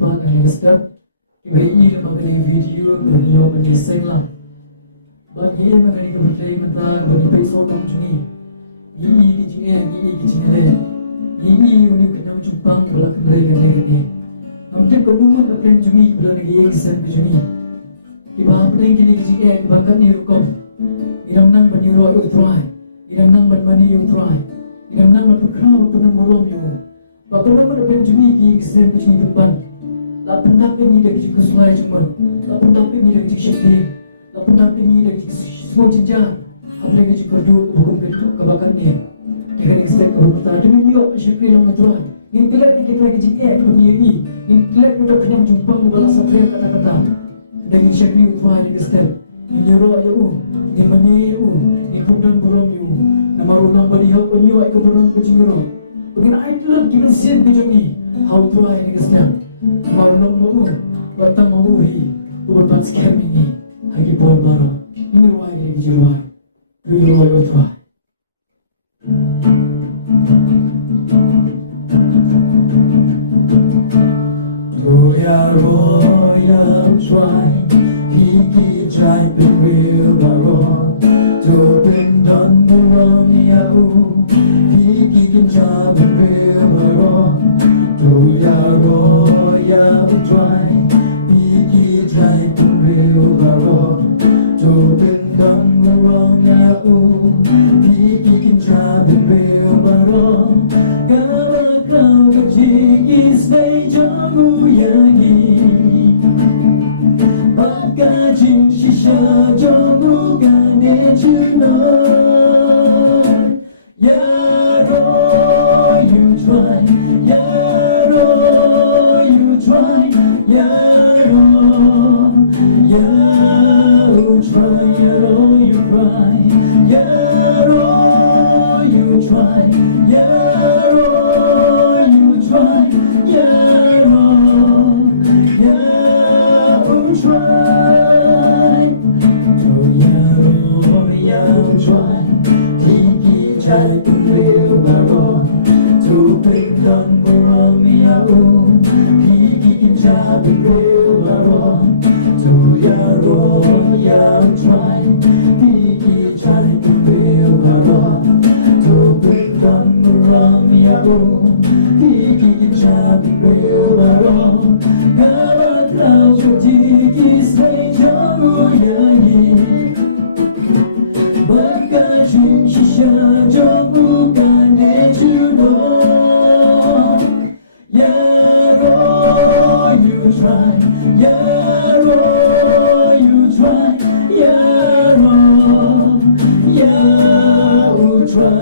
part and step we eat a video video but is segla but here me kani ko play mata ko play so tom chuni ni ki chingale ni uni ko chumpang bala ko play ni हमने करूँगा अपने जुमी बुलाने के एक सेंट जुमी कि वहाँ अपने के लिए किसी के बात नहीं रुको इरमनांग बनी रो उतराय इरमनांग बनी उतराय इरमनांग बटुकरा बटुना मुरोम यो बटुना को अपने जुमी की एक सेंट जुमी दुपन लापन दापे मी लग जिक सुलाय जुमन लापन दापे मी लग जिक शिकते लापन दापे मी लग जिक स्मो चिंजा अपने के जिक करदो भगवान के कबाकन ने देखा एक सेंट करो बता जुमी यो शिकते लोग उतराय Intelek kita kejiknya ini, intelek kita kena jumpa mula sampai kata-kata dengan syakni utama di gestel. Ini roh ayu, ini mani ayu, ini kemudian burung ayu. Nama rumah beliau penyu ayu burung kecil roh. Bukan itulah kita siap dijungi. How to ayu di gestel. Nama rumah mau, batang mau hi, berbat scam ini. Lagi bol baru. Ini roh ayu di jiruan. Ini roh ayu utama. Royal try, he tried to real baron, to bring down the wrong yahoo, he can job and real baron, to ya royal try, he tried to real baron, to bring down the wrong yahoo, he can job and real baron, gala crowd of jiggies, they jungle yangi. Kajing shisha jomu gane chuna Yaro you try Yaro you try Yaro you try Yaro you cry Yaro you try Yaro you try Yaro you try Try to live baron to bring down the wrong yahoo. He can try to live baron to yaro yah try. He can try to live baron to bring down the wrong yahoo. He can try to live baron. Kawan kau jadi say jamu yangi. Berkajing shisha jomu gane juno Yaro you try Yaro you try Yaro you try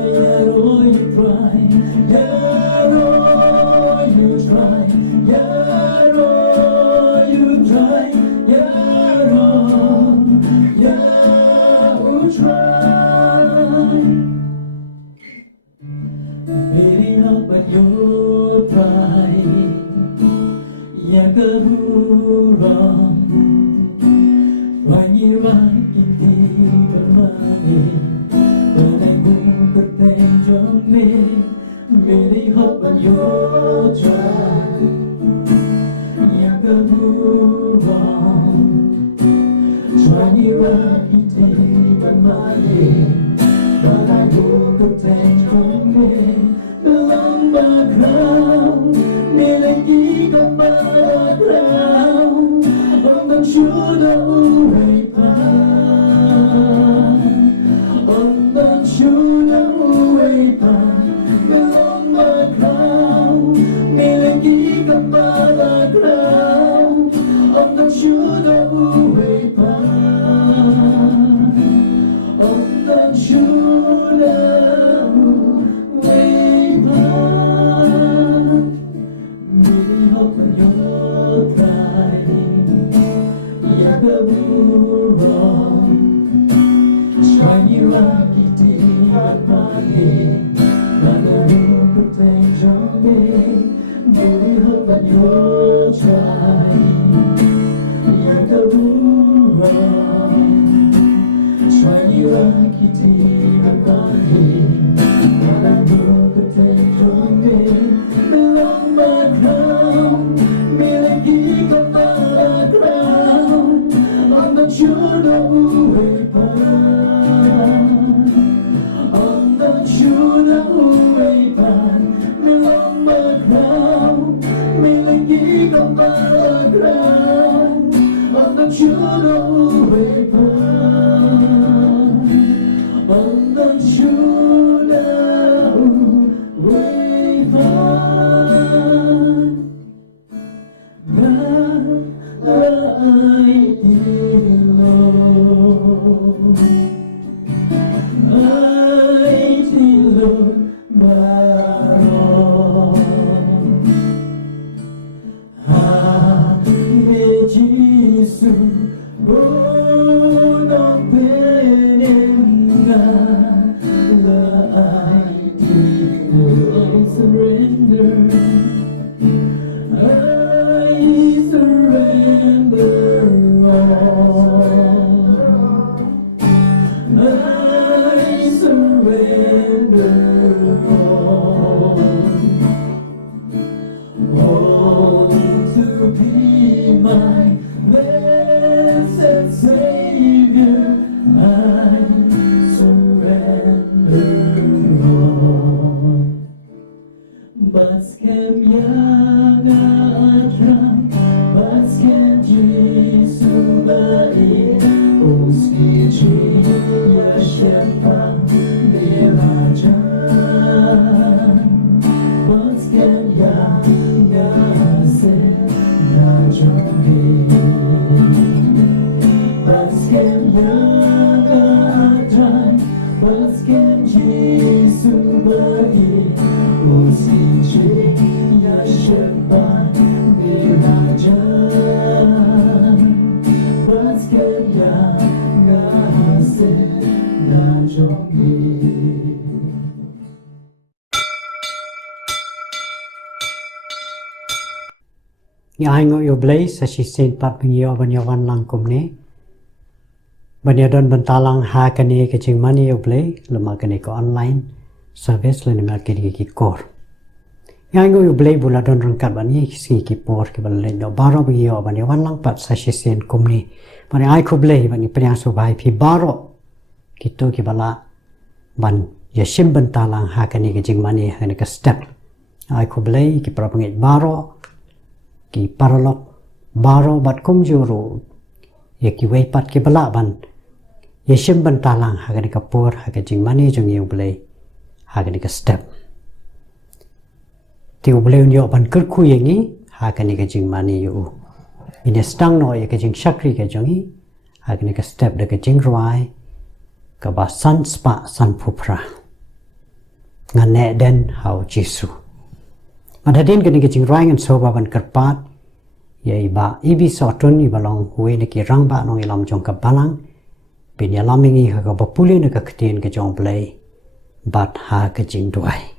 Yaro you try Yaro you try Yaro you try Yaro you try yang keruang wangi-wangi di bermani penenggung ketenjong ni melihat banyotra yang keruang wangi-wangi di bermani penenggung ketenjong ni dalam background nilai background orang sudah urai pan orang sudah urai pan dalam background nilai background orang sudah urai pan orang sudah Milik I surrender all to be my blessed Savior. I surrender all. Baskem yang adran, baskem Yesu baik, uski ya siapa belajar. Baskem yang ngasih najongi, baskem yang adran, baskem Yesu baik. Usici ya siapa belajar, baskem yang ngasih najongi. Yang yo blay sa si Saint Pat pingyo banyawan langkum ni banyadon bentalang ha kani ke ching mani yo blay lama kani ko online service le ngal kini ki kor yang yo blay buladon rangkat bani si ki por ki bal le do baro bingyo banyawan lang pat sa si Saint kum ni bani ai ko blay bani priang so bai pi baro kito ki bala ban ya sim bentalang ha kani ke ching mani ha ka step ai ko blay ki propangit baro ki paralok baro bat kum juru ye ki wei pat ki bala ban ye sim ban talang ha ga kapur ha ga jing mani jong ye blai ha ga ka step ti blai yo ban kur khu ye ni ha ga ni ga jing mani yo ine stang no ye ga jing shakri ga jong hi ha ga ka step da ga jing rwai ka ba san spa san phupra ngane den how jisu Madadin kini kecing ruang yang soba ban kerpat, ya iba ibi sotun iba long huwe neki rang ba nong ilam jong kabalang, bin ya lamingi ha ka bapuli na ka ketin ke jong play, bat ha kecing duai.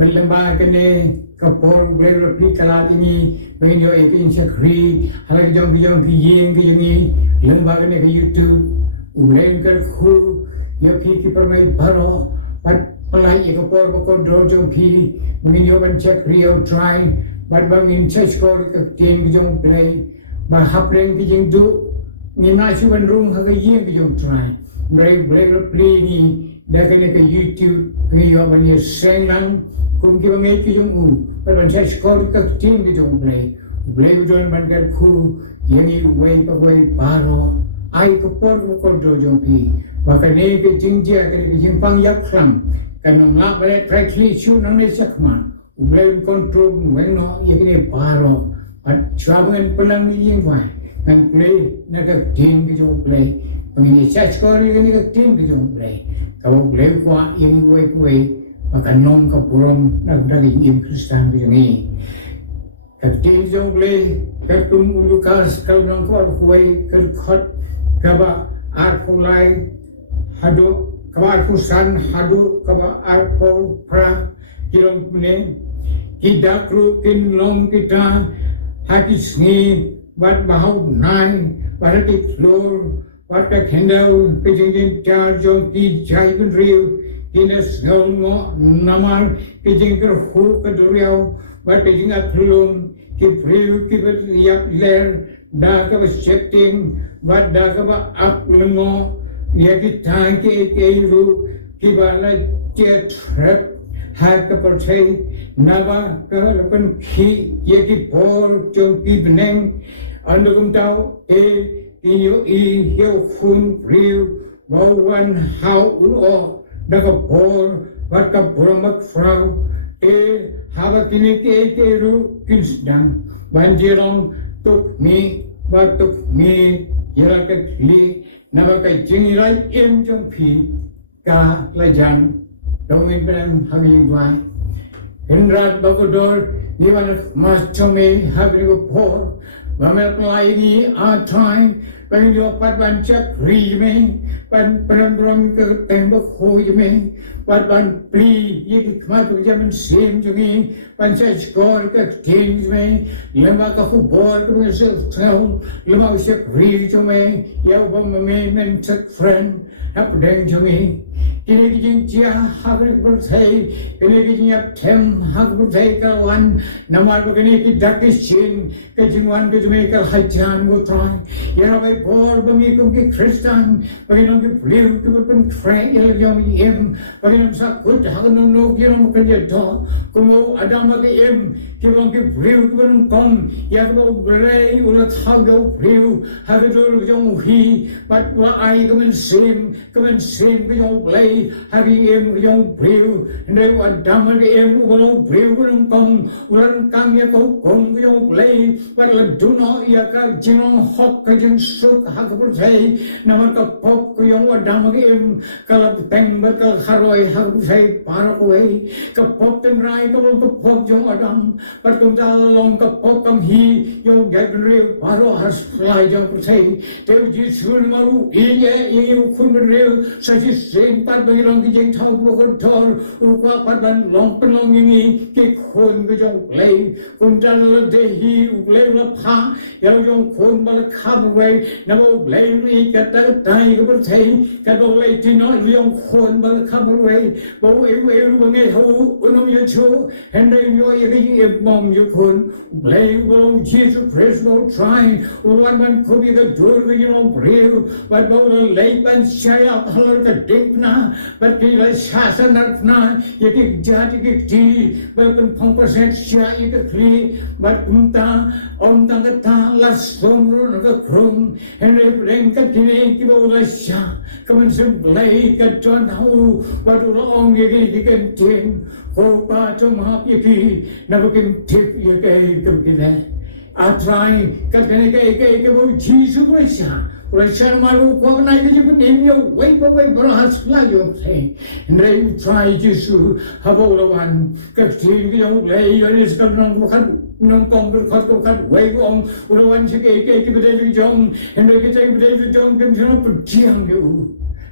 mình làm ba cái này cái por beli lebih kalah ini begini yo itu insecure hal cái yang ini lembaga cái này cái YouTube ulen cái khu yo phi cái permai baro but pelai cái por jong phi begini yo ban check real try but bangin check score cái tiền cái jong play mà hấp lên cái yang tu ni na chu ban rung cái yang cái jong try beli lebih ni dah kena ke YouTube ni yo ban sen lang cùng cái bằng cái chung u, và mình sẽ score các team cái chung play udah mình cái khu, yang ini way baru, ai cái por cái con đồ chung pi, và cái này cái chính chia cái chính phang yak kham, cái nó ngã về track li chu nó này sắc mà, play control mình nó yang ini baru, và chua dengan pelang ni yang vai, kan play nak cái team cái chung play, bằng ini sẽ score cái này team cái chung play, kalau play qua yang way maka non kapuram nagdaging im Kristan begini. Kati jong le katum ulukas kalbang ko arhuay kalkhot kaba arkulay hado kaba arkusan hado kaba arko pra kirong pune kidakru kinlong kita hakis ni wat bahaw nai waratik flor watak hendaw kajingin char jong ki jay kun riu Kinas ngau namar kijingker hu keduriau bat kijingat tulung ki priu ki bat yap ler da ka setting bat da ka up lengo ya ki tang ki ru ki bala che trap ha ka perchay naba ka lapan ki ya ki por chong ki beneng ando kum tau yo khun priu bawan hau lo daga por wat ka buramak frau haba kini ke ru kinsdang banjirong tuk mi yara ka kli nama ka jingirai em jong pi ka lajan dongin penam hagi wai hendrat bagodor niwan machome hagi ko por Bama pelai ni time bang yo pat ban check ri me ban pram ke tembok hoi me pat ban pli ye kmat ko jaman sem jungi ban check score ke teams me lema ka hu bor ko se thau lema se ri jume yo bam me men check friend hap deng jungi kini kijing chia hagri berthai kini kijing ap them hag berthai kawan namar ko kini ki dakishin ke jingwan ke jume ka hajan go try ya bai bor bami ko ki Kristan bagi nong ki bliu ki pen train ya yom em bagi nong sa kut hag nong no ki nong kan ya do kumo adam ke em ki nong ki bliu ki pen kom ya ko brei ulat hag go bliu hag do jong hi but wa ai ko men sim ki jong play hari em yang beliau nên Adam cái em ulang beliau ulang kang ya kong yang play pada dunia ia kan jenong hok kan suk hak bersai nama ka pop yang Adam cái em kalau teng bakal haroi hak bersai para koi ka pop ten rai ka pop yang Adam patung long ka pop kam hi yang gai real paro has fly yang bersai teu jisul maru iya yang kun real saji sentat bagi orang kijeng thau bukan thor uka padan long penong ini ki khon ke jong play kuntal dehi play la pha yang jong khon bal kham wei namo play ni kata tai ke perthai ka do lei tino yang khon bal kham wei bau eu bangai hau unom ye chu hendai yo ye bom yo khon play bom Jesus Christ no try uwan ban khobi the dur ke jong breu but bau lei ban shaya halar ka dipna but ki lai shasan na ye ki jati ki ti but 5% sha ye ka kli but umta ka ta la som ro ka krum henry reng ka ti ki bo la sha kaman sim play ka ton hu but long ye ki kan tin ko pa chom ha ye ki na bukin tip ye ke kam ki na a try ka ke bo Jesus ko sha Rachel malu ko na ke jipun inyo wait berhas lagi opsi. Ndai try Jesu habolawan ka tin yo lei yo ni sekarang bukan nong kong berkat bukan wait om ulawan ke bede jong ndai ke bede jong kem jong perjiang yo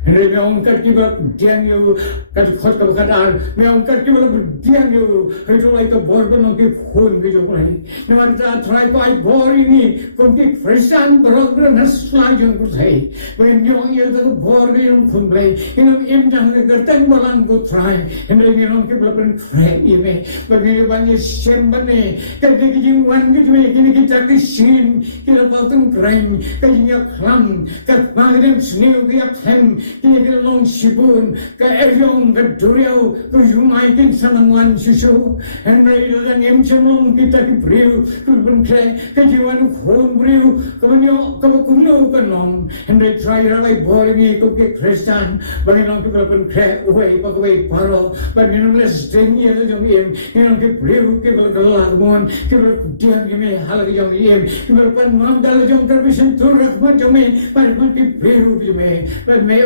Henry Meong Katiba Diang you, Katkot Kadar, Meong Katiba Diang you, I do like a bourbon of the Hun Vijay. Never that try by boring me, complete fresh and broken has flag on good hay. When you hear the boring from play, the Tembalan go try, and then you don't give up and try, you may, but you want your shambane, can take you one good way, can you get a sheen, get a button crime, can you clam, cut magnets, new get him. Kaya long sibun, kaya everyone gaduryo, kaya yumayin sa mga suso, and radio lang imchamong kita ki brio, kulbun kaya yuwan home brio, kamanyo kabakuno kanom, and they try to like boring ko ki Christian, bagay to kulbun kaya uway pagaway paro, but you know less than years yung im, you know ki brio ki balagalamon, ki balagdiyan yung halag yung im, ki balagpan mandal yung karbisan turak man yung parang ki brio yung but may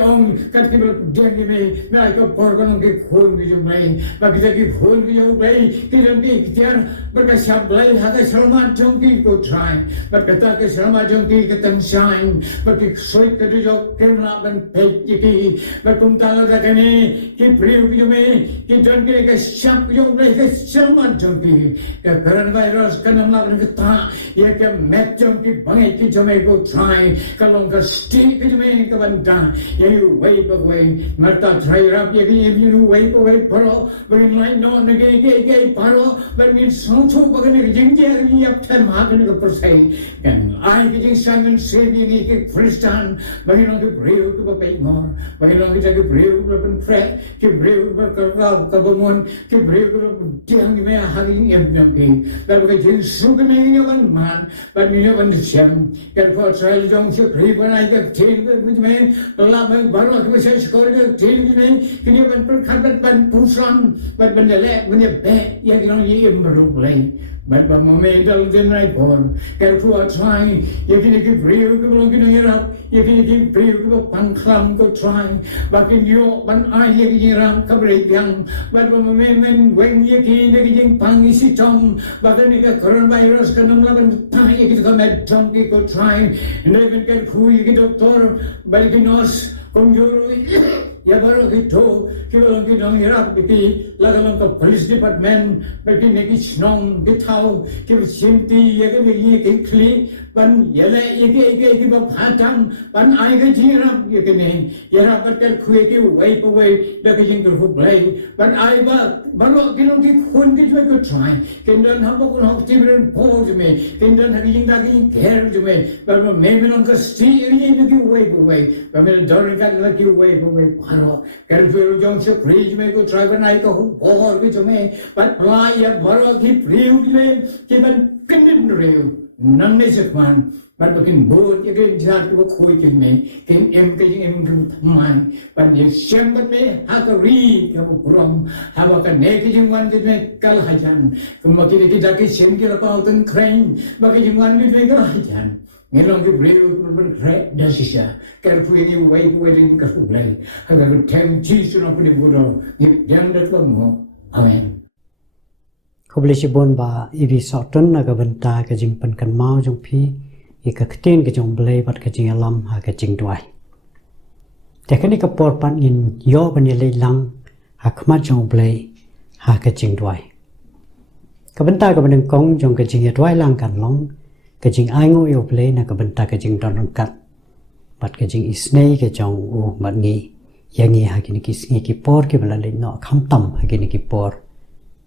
kat kibal diyan ni may ka porgan ng khun gi jumai bakita ki khun gi jumai ki jam ki kian berka sablai hada salman jongki ko try berkata ke salman jongki ke tansain berki soi ke jo kemla ban pek ki berkum tala da kani ki priu gi jumai ki jon ki ke sap jomai ke salman jongki ke coronavirus kan na ban ke ta ye ke met jongki bangai ki jumai ko try kalong ka sti ki jumai ka ban ta you wave away, Marta try up, you wave away, Paro, but in line no, gay, Paro, but in some two, but in a ginger, you have 10 market per se. And I getting sang saving a Christian, but you know the brave to pay more, but you know the brave and fret, keep brave, but Kabamon, keep brave, young man having everything. That was a souvenir of one man, but you never understand. Get for trial, don't you brave when I get taken with me, baru aku saya sekolah tinggi ni, kini berkhadat ban pusran, ban lelak, ban bek, yang kita ni berulai. Ban memedal jenai pun, kalau try, yang kini kita beriu, kalau kita hirap, yang kini kita beriu, kalau pangklam kau try, bakin yo, ban ay yang kita hirap, kabriang, ban memen, weng yang kita yang pangisi tom, bakin kita coronavirus kanam laban tay, yang kita med tom kita try, neven kan kui kita doktor, balikin nos. Konjuri, ya baru gitu, kita dong hirap biti, lagalan ke police department, bagi neki snong, ditau, kita sinti, ya kita neki kli, ban yale, iki bapatang, ban ay ke hirap, ya kini, ya rapat kui ki wipe away, bagi jengkel hublay, ban ay ba, baru kita kun kita ko try, kita hampa kun hok tiberan pose me, kita hagi jeng care me, baru maybe nong ke sti, ini neki wipe away, baru dorang lagi way paro kerja jong se fridge में को try बनाई तो और भी जमे पर प्लाई या बरो की प्रिय में कि बन किन्हीं रियो नन्हे से मान पर बकिन बहुत ये के जात को खोई के में कि एम के थमाई पर ये शेम्बर में हाकरी के वो ब्रम हवा का नेक जिंगवान में कल हजान मकी के जाके शेम के लपाव तन क्रेन मकी जिंगवान में कल हजान Ngelong ke beliau pun berat dah sisa. Kalau ini wait wedding ke sebelah. Agar temji sudah pun dibuat. Yang dah kamu. Amen. Kau boleh sebut bah ibi sorton naga benta ke jing pen kan mau jong pi. Ika ketin ke jong belai bat ke jing alam ha ke jing duai. Tekani ke por pan in yo benilai lang ha kemat jong belai ha ke jing duai. Kebenta ke beneng kong jong ke jing duai lang kan long. Kajing aingo yo play na kabenta kajing don kat bat kajing isnei ke jong u mat ngi yangi ha kini kis ngi ki por ke bala le no kham tam ha kini ki por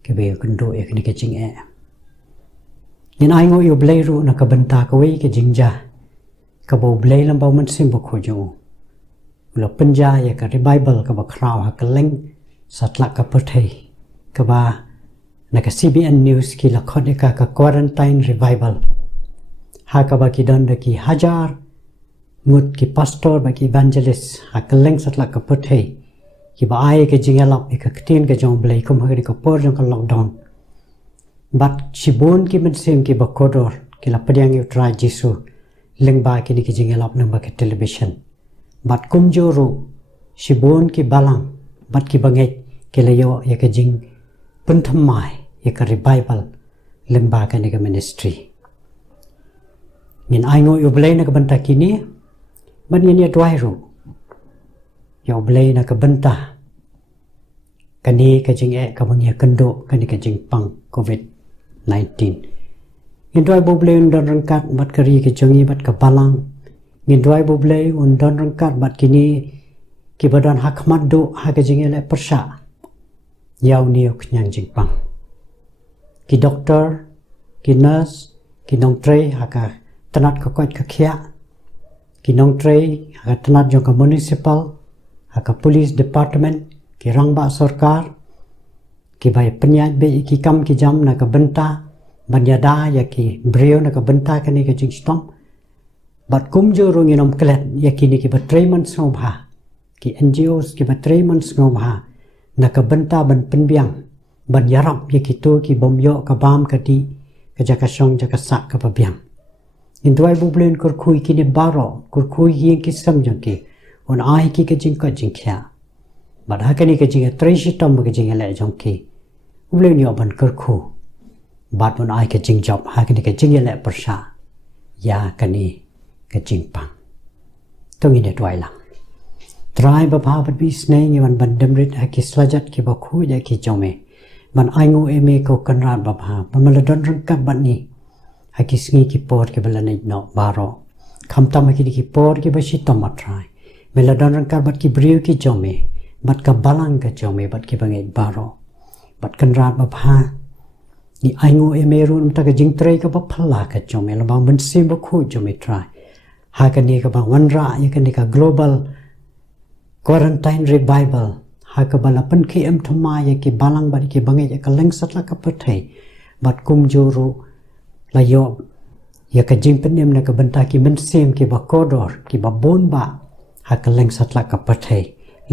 ke be kundo e kini kajing e nin aingo yo play ru na kabenta ka wei ke jing ja ka bo play lam ba man sim bo kho jo lo penja ya ka bible ka ba kraw ha ka leng satla ka pathai ka ba na ka CBN news ki la khone ka quarantine revival haka baki don ki hajar ngut ki pastor baki evangelist hakeleng satla ka pathai ki ba ai ke jingalap ek ketin ke jong blai kum hagri ko por jong ka lockdown bat sibon ki men sem ki ba kodor ki la padiang yu try jisu leng ba ki ni ki jingalap nang ba ke television bat kum joro sibon ki balang bat ki bangai ke layo ya ke jing punthamai ya ka revival leng ba ka ni ka ministry Nin aingo yo blay na kabanta kini, man yan ya duay ro. yo blay na ka benta kani ka jing e ka bangya kendo kani ka jing pang COVID-19 indoi bo blay undon rangkat bat kari ka jongi bat ka balang indoi bo blay undon rangkat bat kini ki badan hakmat do ha ka jing ele persha yaw niyo knyang jing pang ki doktor ki nurse ki nong tre ha ka tanat ka kwat ka khia ki nong tre ha ka tanat jong ka municipal ha ka police department ki rangba sarkar ki bai penyat be ki kam ki jam na ka benta banyada ya ki brio na ka benta kani ka jing stom bat kum jo rong inom klet ya ki ni ki batreman snobha ki NGOs ki batreman snobha na ka benta ban penbiang ban yarap ya ki tu ki bomyo ka bam ka di ka jaka song jaka sak ka pabiang indwai bu blen kur khui ki ni baro kur khui yin ki sam jong ki on ai ki ka jing ka jing kya bat ha kani ka jing tre shi tom ka jing le jong ki blen yo ban kur khu bat on ai ka jing job ha kani ka jing le persha ya kani ka jing pang tong ine twai lang trai ba ba bat bi snei ni ban ban demrit ha ki slajat ki ba khu ya ki jome ban ai ngu eme ko kanrat ba ba maladon rangkat bat ni ha ki sngi ki por ki bala nei no baro kham tam ki ki por ki ba shi tom matrai meladon rangkat bat ki brio ki jome bat ka balang ka jome bat ki bangai baro bat kanrat ba ba ni ai ngu eme run ta ka jing trei ka ba phalla ka jome la ba ban sim ba khu jome trai ha ka ni ka ba wanra ya ka ni ka global quarantine revival ha ka bala pan ki em thama ya ki balang ba ki bangai ya ka leng satla ka pathai bat kum juru la yo ya ka jing penem na ka benta ki men sim ki ba kodor ki ba bon ba ha ka leng satla ka pathai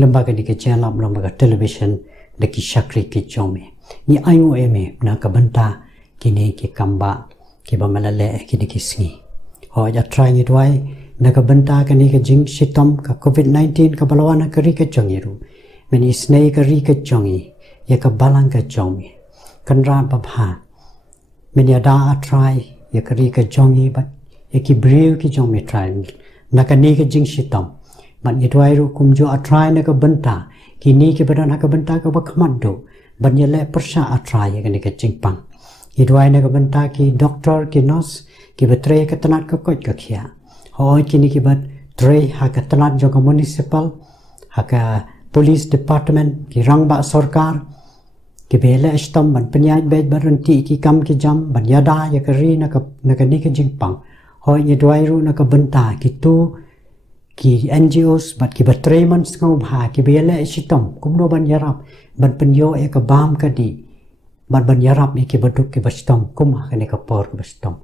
lamba ka ni ka channel lamba ka television de ki shakri ki chome ni aingo eme na ka benta ki ne ki kamba ki ba malale ki de ki singi ho ya try ni dwai na ka benta ka ni ka jing shitom ka COVID-19 ka balawana ka ri ka chongi ru meni snei ka ri ka chongi ya ka balang ka chongi kan ra ba bha meni ada try ya ka ri ka chongi ba ya ki brew ki chongi try na ka ni ka jing shitom man ni dwai ru kum jo a try na ka benta ki ni ki badan ka benta ka ba khmat do ban ya le persha a try ya ka ni ka jing pang ni dwai na ka benta ki doctor ki nurse ki batre ka tanat ka kot ka khia hoi kini ki bat tre ha ka tanat jo ka municipal ha ka police department ki rangba sarkar ki bele stom ban penyai be baranti ki kam ki jam ban yada ya ka ri na ka ni ka jing pang hoi ni dwai ru na ka benta ki tu ki NGOs bat ki batre man ngau bha ki bele stom kum no ban yarap ban penyo e ka bam ka di ban yarap e ki baduk ki bastom kum ha ni ka por ka bastom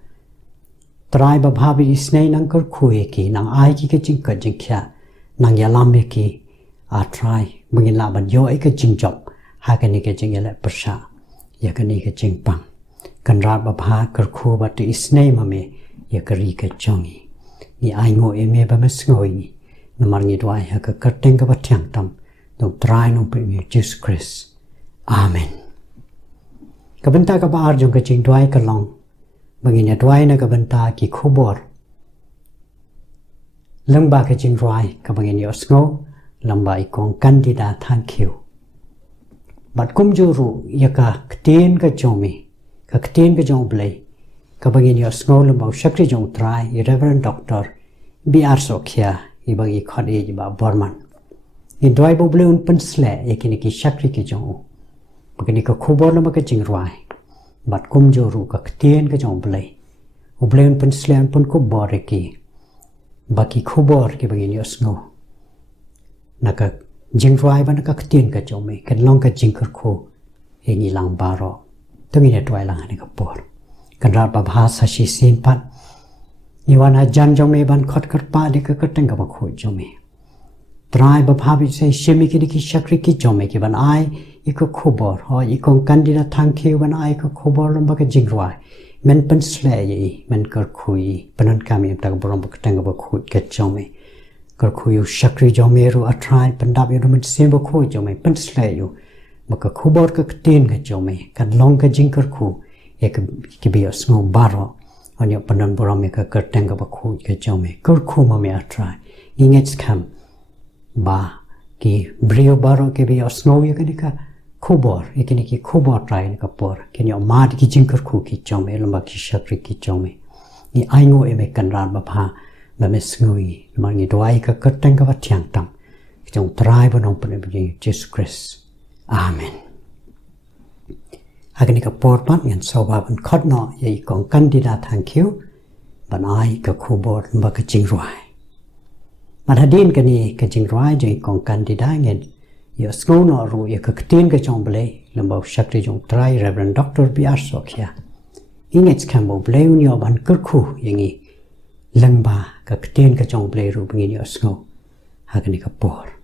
trai ba bhabi isnei nang kar khuye ki nang ai ki ka jing ka jing kya nang yalam me ki a try mungin la ban yo e ka jing job ha ka ni ka jing ele persha ya ka ni ka jing pang kan ra ba bha kar khu ba tu isnei ma me ya ka ri ka chongi ni ai ngo e me ba ma ngoi ni namar ni dwai ha ka teng ka ba tyang tam dong try no pe me Jesus Christ amen ka benta ka ba ar jong ka jing dwai ka long bangin dwai na ka benta ki khubor lamba ka jing dwai ka bangin yo sngo lamba I kong candida thank you bat kum juru ya ka kten ka chomi ka kten ka jong blai ka bangin yo sngo lamba shakri jong try reverend doctor BR Sokhia I bagi khode ji ba borman in dwai bo blai un pensle yakini ki shakri ki jong bangin ka khubor lamba ka jing dwai bat kum joru ka ktien ka jong blai ublen pen slen pun ko bore ki baki khubor ki bangin yo sngo naka jing rwai ban ka ktien ka jome kan long ka jing kar kho e ni lang baro tungi ne twai lang ani ka por kan ra ba bhasa shi sin pat ni wana jan jome ban khot kar pa de ka kateng ka ba kho jome trai ba bhabi se shemi ki shakri ki jome ki ban ai iko khubor ho iko candida thank you ban ai ko khubor lamba ka jingwai men pen sle yi men kar khui panan kami tak borom ba kateng ba khu ke jome kar khu yu shakri jome ru a try pandap yu men sim ba khu jome pen sle yu maka khubor ka tin ka jome kan long ka jing kar khu ek ki bi osmo baro onyo panan borom ka kateng ba khu ke jome kar khu ma me a try ingets kam ba ki brio baro ke bi snow ya kini ka khubor ikini ki khubor trai ka por kini mad ki jingkar khu ki chome lamba ki shakri ki chome ni aingo e me kanran ba pha ba me snui ma ni doai ka katang ka thiang tam trong trai ba nong pane bi Jesus Christ amen agani ka por pan yan so ba ban khot no ye kong candidate thank you ban ai ka khubor ba ka jing roi mà hadin cái này cái trình rói jadi con candidate nghe yo school nó rồi yo cái tin cái trong bể làm bảo sắc đi trong try Reverend Doctor Biaso kia inget kan bảo bể unyo ban cứ khu yang ni lần ba cái tin cái trong bể rồi begini yo school hakan ni kapor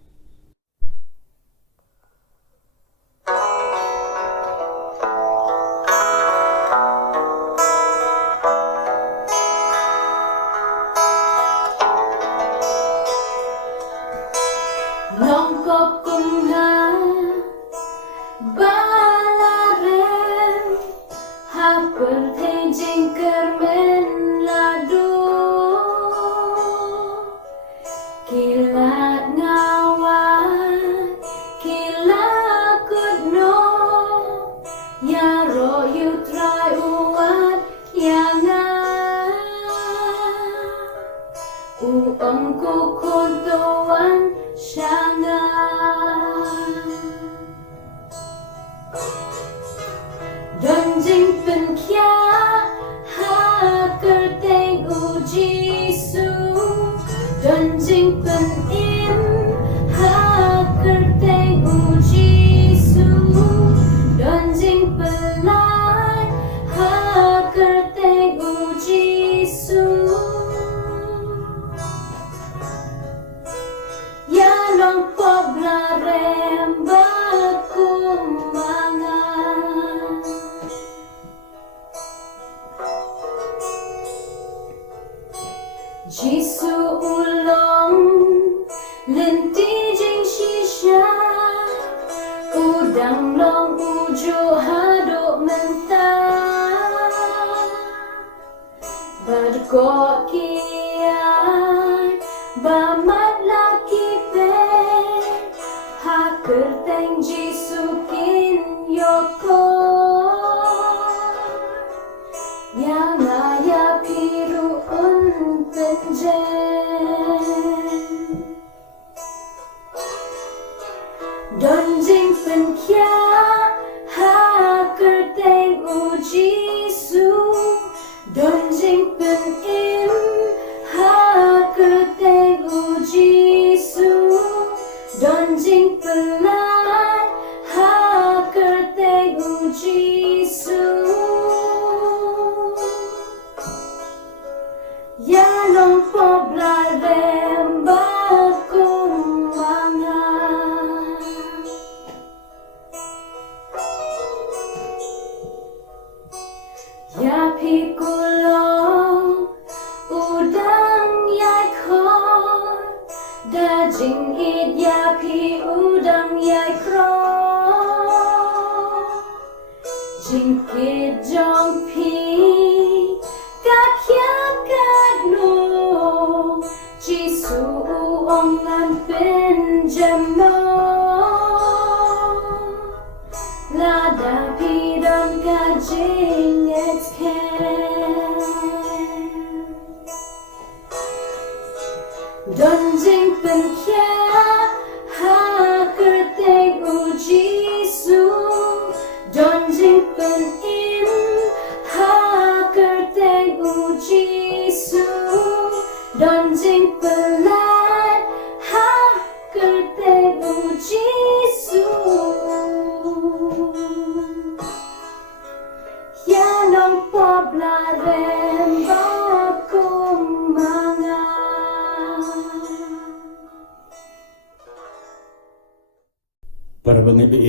para bangai be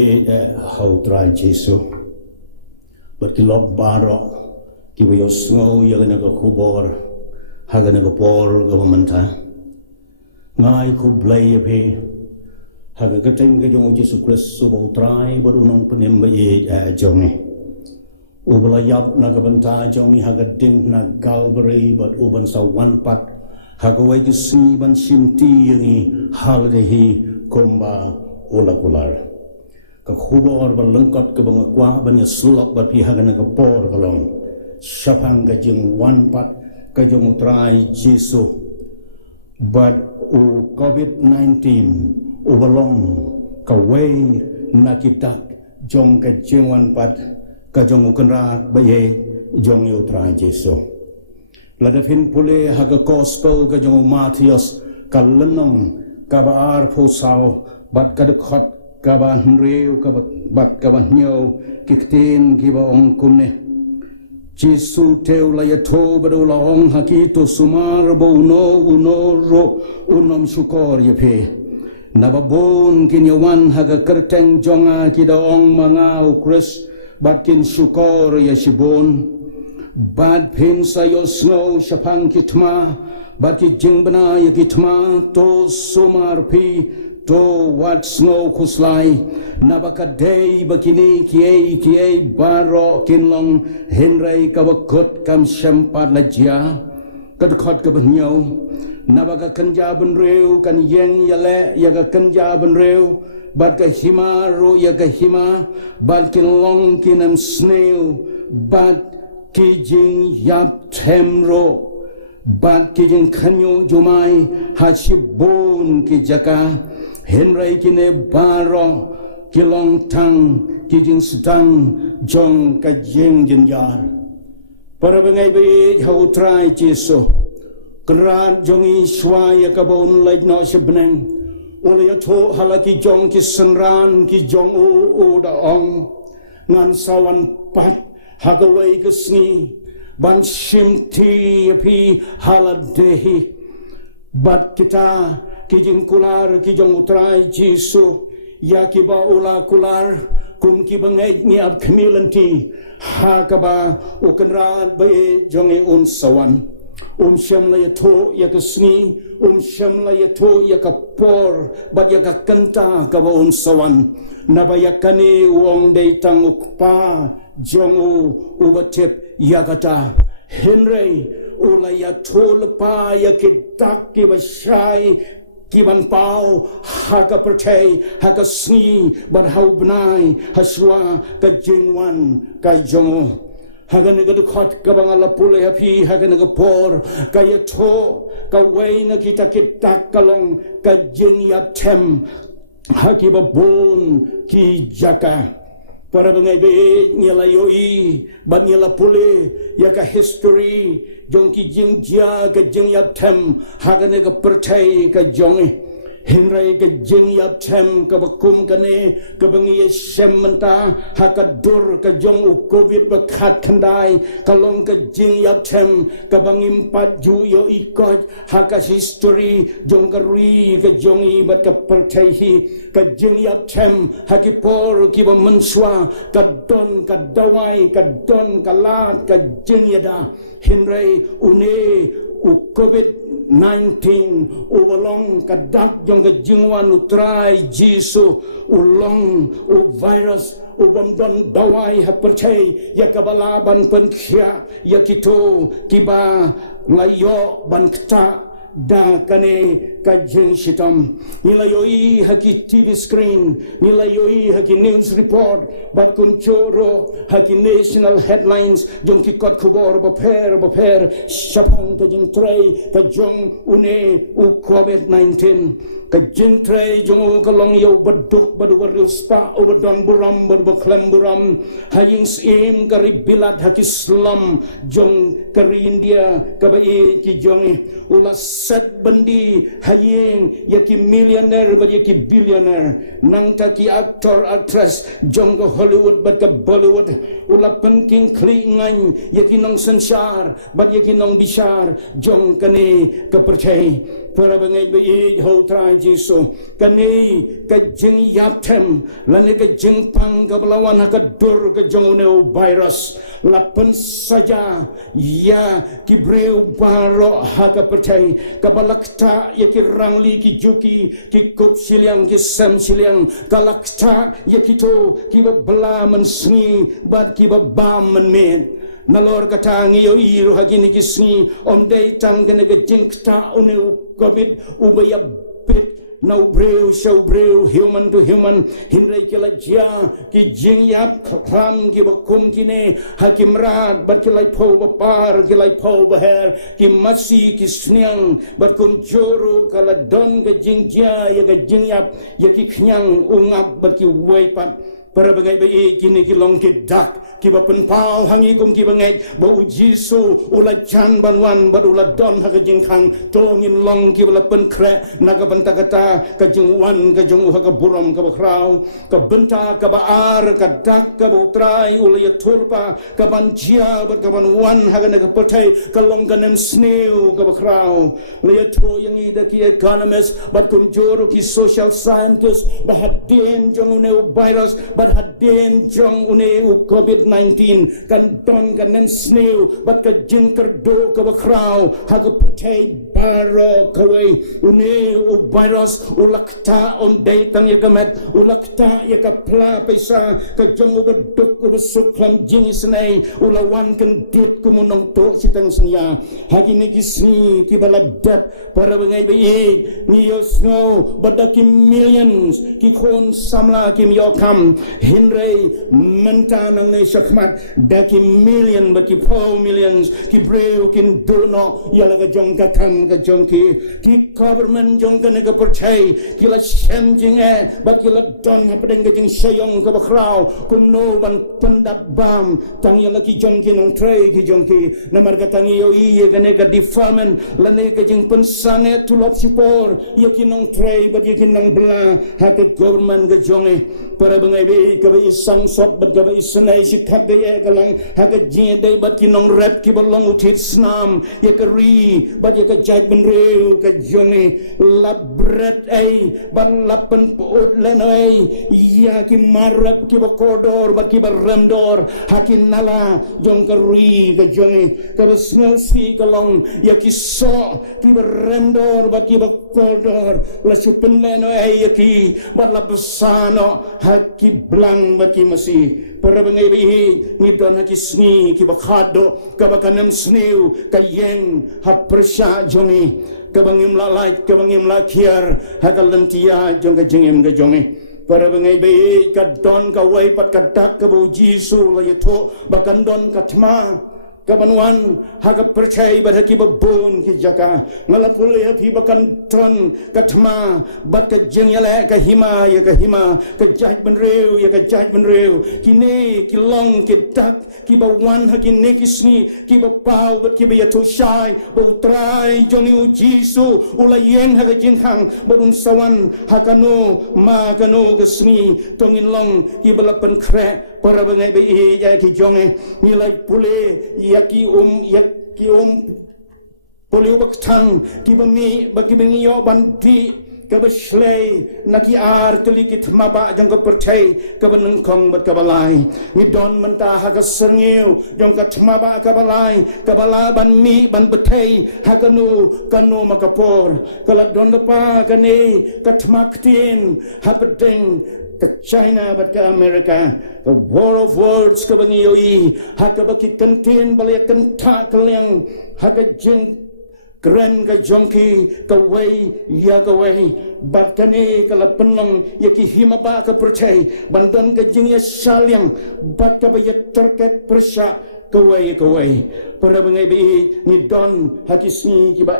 hau trai Jesu berkilok baro kiwayo snow yagana ka kubor hagana ka por gamanta ngai ku blai be haga ka teng ka jong Jesu Christ subo trai baru nong penem be jongi ubala yap na ka banta jongi haga ding na Calvary but uban sa one pat hagawai ki si ban simti yangi haladehi komba olakular ka khubor bal lengkot ke bangakwa ban sulok bat pi hagana ka por kalong sapang ka jeng wan pat ka jong utrai Jesu but u COVID-19 u balong ka wei nakitak jong ka jeng wan pat ka jong ukenrat baye jong utrai Jesu ladafin pule haga gospel ka jong Matius ka lenong ka baar phosao bat ka dekhot ka ban riu ka bat ka ban nyo kiktin ki ba ong kumne Jesu teu la ya tho ba do la ong hakito sumar bo uno ro unom sukor ye phe nababon kin yawan haga kerteng jonga ki da ong mangau kris bat kin sukor ye sibon bad pin sayo snow shapang kitma bat ki jingbana ye kitma to sumar pi to wat snow kuslai nabakadei bakini kiai baro kinlong henrai kabakut kam shampat lajia kadkhot kabanyau nabaka kanja benreu kan yeng yale yaga kanja benreu bat ka hima ro yaga hima bal kinlong kinam snail bat kijing yap temro bat kijing kanyo jumai hachibon ki jaka Henry kine baro kilong tang kijing sedang jong kajeng jenjar para bengai be hau trai Jesu kenrat jongi swaya kabon laid no sebeneng oleh to halaki jong ki senran ki jong u da ong ngan sawan pat hagawai kesni ban simti pi haladehi bat kita kijing kular kijong utrai Jesu ya kiba ula kular kum ki bangai ni ab kemilanti ha kaba ukenran bae jongi un sawan syam la yato ya kesni syam la yato ya kapor bat ya kanta kaba un sawan nabayakani wong dei tang ukpa jongu ubatep ya kata Henry ula yato lepa ya kitak ki basai kiban pau haka percay haka sni bat hau benai haswa ka jingwan ka jongo haga nega dekhot ka bangala pule hapi haga nega por ka yato ka waina kita kalong ka jing yap tem haki babon ki jaka para bengai be nyala yoi bat nyala pule ya ka history jong ki jing jia ka jing yap tem haga ne ka percay ka jong Henry ka jing yap tem ka bakum kane ka bangi sem menta haka dur ka jong covid bakat kandai kalong ka jing yap tem ka bangi empat ju yo ikot haka history jong ka ri ka jong i bat ka percay hi ka jing yap tem haki por ki ba menswa ka don ka dawai ka don ka lat ka jing yada Henry une COVID-19 ubalong kadak jong ka jingwan utrai Jesu ulong virus ubamdon dawai hapercay ya kabalaban penkhya ya kito kiba layo ban kta da kane kajeng sitam nilayoi haki TV screen nilayoi haki news report bat kunchoro haki national headlines jong kikot kubor baper syapong kajeng tray kajong une u COVID-19 kajeng tray jong kalong yaw baduk badu spa ubadon buram badu baklem buram haying sim karibilat haki slam jong kari India kabai ki jong ulas set bandi haying yaki millionaire ba yaki billionaire nang taki aktor actress jong ko Hollywood bat ka Bollywood ula penking klingan yaki nong sensar bat yaki nong bishar jong kane ka percay para bangai bi ho trai jiso kani ka jing yaptem lani ka jing pang ka lawan ka dur ka jong ne virus lapan saja ya ki breu baro ha ka pertai ka balakta ya ki rangli ki juki ki kop siliang ki sam siliang ka lakta ya ki to ki ba bla man sni bat ki ba bam man men nalor katangi yo iru hagini kisni om day tang gana ga jinkta onu covid ubaya bit now breu show breu human to human hindai kila jia ki jing yap klam ki bakum kine hakim rat bat kilai po bapar kilai po baher ki masi ki sniang bat kum joro kala don ga jing jia ya ga jing yap ya ki knyang ungap bat ki waipat para bangai bai kini ki long ki dak ki ba pen pau hangi kum ki bangai bau jisu ula chan banwan bad ula don ha ka jing khang tongin long ki bala pen kre naga banta kata ka jing wan ka jong ha ka buram ka ba krau ka benta ka ba ar ka dak ka ba utrai ula ya tulpa ka ban jia bad ka ban wan ha ka naga pertai ka long ka nem sneu ka ba krau le ya to yang ida ki economist bad kum joro ki social scientist ba hadin jong ne virus hadin jong une COVID-19 kan don kan nem sneu bat ka jingker do ka bakrau ha ka pertai baro kawai une virus ulakta on day tang ya gamet ulakta ya ka pla paisa ka jong ubeduk ubesuk klam jing snai ulawan kan dit kumunong to sitang snya hagi ni gisni ki baladat para bangai bai ni yo snow badaki millions ki kon samla kim yo kam Hindray mentanang ne syakmat daki million baki 4 millions ki breu kin dono yala ka jong ka kam ka jong ki government jong ka ne ka percay ki la shem jing baki la don ha pedeng ka jing sayong ka bakrau kum no ban pendat bam tang yala ki jong ki nang tray ki jong ki namar ka tang yo iye ka ne ka deferment la ne ka jing pensange tulop sipor yo ki nang tray baki ki nang bela ha ka government ka jong para bangai ka ba isang sot bat ka ba isanay sikat ya kalang haga jing day bat kinong rep ki balong utit snam ya ka ri bat ya ka jaj ben rew ka jongi labret ay ban lapan puot lenay ya ki marap ki ba kodor bat ki ba remdor hakin nala jong ka ri ka jongi ka ba snelsi kalong ya ki so ki ba remdor bat ki ba kodor la supen lenay ya ki bat lapasano haki blang baki masih para bangai bihi ni don haki sni ki bakado ka bakanam sniu ka yeng ha persha jongi ka bangim la light ka bangim la kiar ha ka lentia jong ka jengem ka jongi para bangai bihi ka don ka wai pat ka dak ka bu jisu la yato bakan don ka tma kabanwan haga percaya pada kita bon ki jaka ngalapul ya pi bakan ton katma bat ka jeng ya le ka hima ya ka hima ka jaj benreu ya ka jaj benreu kini kilong ki dak ki bawan ha kini kisni ki ba pau bat ki ba ya to shai bo trai jong yu jisu ula yeng ha ka jeng hang bodun sawan ha kanu ma kanu kesni tongin long ki balapan kre para bangai bai ya ki jonge nilai pule yaki poliu baktang ki bami bagi bengiyo banti ka baslay naki ar telikit maba jong ka percay ka benengkong bat ka balay ni don menta ha ka serngeu jong ka tmaba ka balay ka balaban mi ban betay ha kanu makapor kala don pa kani ka tmaktin ha pedeng ke China bat ke Amerika ke war of words ke bangiyoi ha ka baki kantin balaya kenta kaliang ha ka jeng keren ka jongki ka wai ya ka wai bat kani kala penong ya ki hima ba ka percay bandan ka jeng ya salyang bat ka baya terket persya kawai para bangai bi ni don hakisni ki ba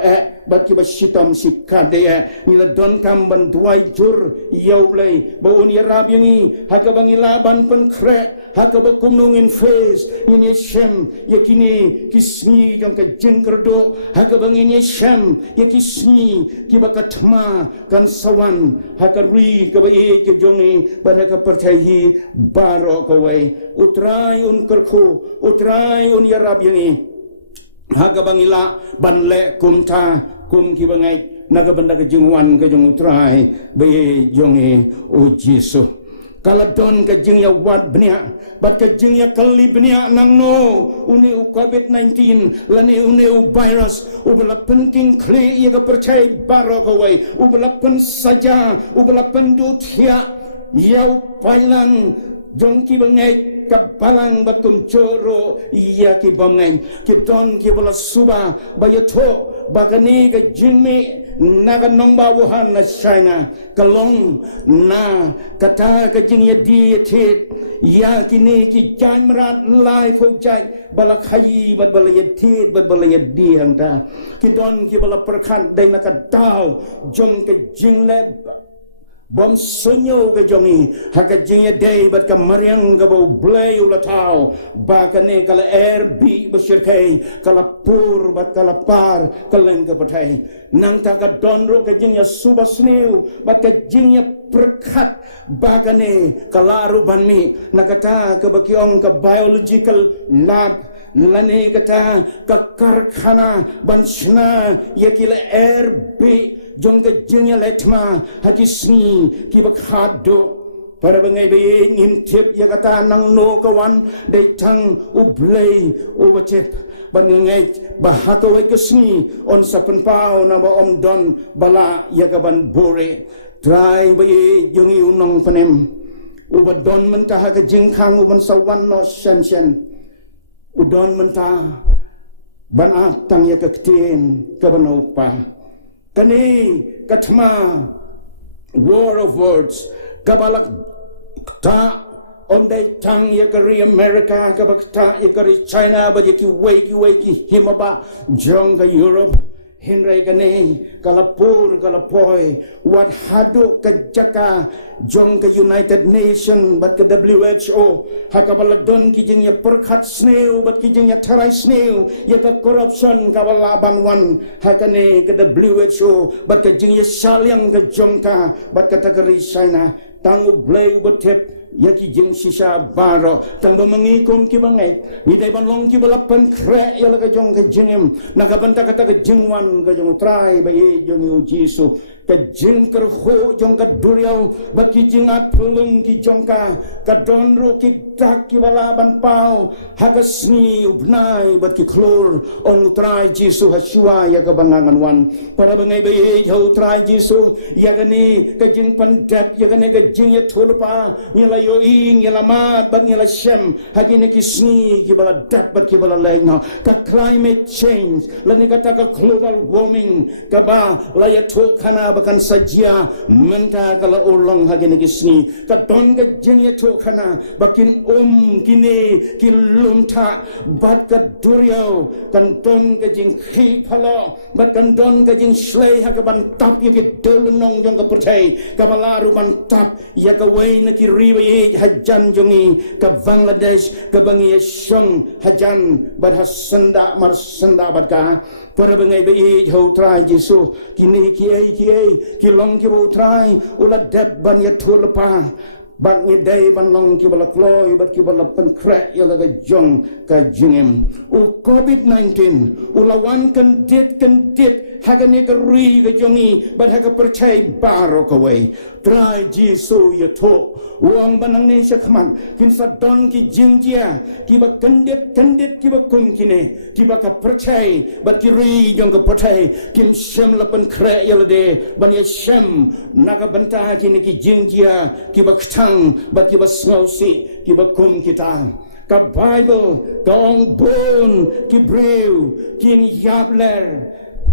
bat ki ba sitam sikade ni la don kam ban duai jur yauplay baun ya rab yangi haka bangi laban pen kre haka ba kumnongin face ni shem yakini kisni jong ka jengkerdo haka bangi ni shem yakisni ki ba katma kan sawan haka ri ka ba ke jongi pada ka percaya baro kawai utrai un kerku utrai un ya rab yangi haga bangila banle kumta kum ki bangai naga benda ke jingwan ke jong utrai be jonge o Jesu kaladon ke jing ya wat benia bat ke jing ya kali benia nang no une u COVID-19 lane une u virus u belapen king kli ya ke percaya baro ke wai u belapen saja u belapen dutia yau pailang jong ki bengai kapalang batum coro iya ki bangai ki don ki bola suba bayato bagani ke jingmi naga nong bawuhan na China kalong na kata ke jing ya di tit ya kini ki jan merat lai fo jai bala khayi bat bala ya tit bat bala ya di hang da ki don ki bola perkan dai na ka dau jong ke jing le bom sunyo ke jongi haka jingya day bat ka mariang ka bau blay ula tau baka ne kala air bi besyirkai kala pur bat kala par kaleng ka patay nang ta ka donro ka jingya subasniu bat ka jingya perkat baka ne kala ruban mi nakata ka bakiong ka biological lab lane kata ka karkhana banshna yakila air bi jong ke jingya letma hadisni ki bakhado para bengai be ngintip ya kata nang no kawan dai tang ublei ubacep bangai bahaka wai kesni on sapen pau na ba om don bala ya kaban bore try be jong unong panem ubadon mentah ke jingkhang uban sawan no shan udon mentah ban atang ya ketin kabanopa kani katma war of words kabalak ta on day tang ya kari America kabakta ya kari China ba ya ki wei ki himaba jong ka Europe Henry kani kalapur kalapoi wat hadu kajaka jong ke United Nation bat ke WHO hakabaladon ki jing ya perkhat sneu bat ki jing ya tarai sneu ya ka corruption kabalaban wan hakane ke WHO bat ke jing ya salyang ke jongka bat ke takari China tangu blay betep yaki jing sisa baro tang mengikum ki bangai ni dai ban long ki balapan kre ya la ka jong ka jingem nakabanta kata ka jingwan ka jong trai ba ye jong Jesu ka jing kerho jong ka duriau ba ki jingat pulung ki jong ka donro ki dak ki balaban pau hagasni ubnai ba ki klor on trai Jesu hasua ya ka bangangan wan para bangai ba ye jau trai Jesu ya gani ka jing pandap ya gani ka jing ya thulpa ni yo ing yalamat bat ngela shem hagi ne kisni ki bala dat bat ki bala lain ka climate change lani kata ka global warming ka ba la ya thok khana bakan sajia menta kala ulang hagi ne kisni ka don ka jeng ya thok khana bakin kini ki lumta bat ka duriau kan don ka jing khi phalo bat kan don ka jing slay ha ka ban tap ya ki dolnong jong ka percay ka bala ruman tap ya ka wei na ki riba hajan jongi ke Bangladesh ke bangi syong hajan berhasenda marsenda badka para bangai bei jau trai Jesu kini ki long ki bo trai ula deb ban ya thulpa ban ni dai ban long ki bala kloi bat ki bala pen kre ya la jong ka jingem u COVID-19 ula wan kan dit hagane ka ri ka jongi bat ha ka percaya baro ka wei trai Jesu ya tho uang banang ne sakman kin sadon ki jingjia ki ba kandet ki ba kum kine ki ba ka percaya bat ki ri jong ka percaya kin shem la pen kre ya la de ban ya shem naga banta kini ki jingjia ki ba ktang bat ki ba snausi ki ba kum kita ka Bible ka ong bon ki brew kin yabler